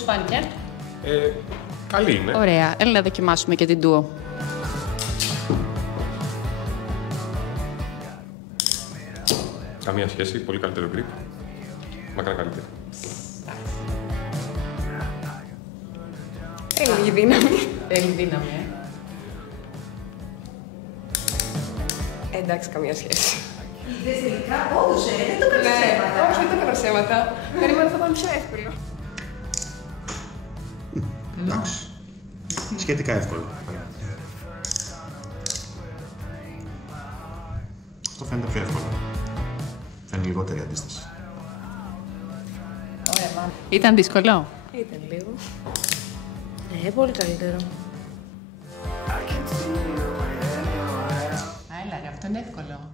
Πώς φάνηκε? Καλή είναι. Ωραία. Έλα να δοκιμάσουμε και την Duo. Καμία σχέση, πολύ καλύτερο grip. Μακρά καλύτερη. Λίγη δύναμη. Θέλει δύναμη, Εντάξει, καμία σχέση. Είδες τελικά, όντως, δεν το έκανα ψέματα. Όχι, δεν το έκανα ψέματα. Περίμενα θα ήταν πιο εύκολο. Εντάξει. Σχετικά εύκολο. Αυτό φαίνεται πιο εύκολο. Φαίνεται λιγότερη αντίσταση. Ωραία, μάνα. Ήταν δύσκολο. Ήταν λίγο. Πολύ καλύτερο. Έλα ρε, αυτό είναι εύκολο.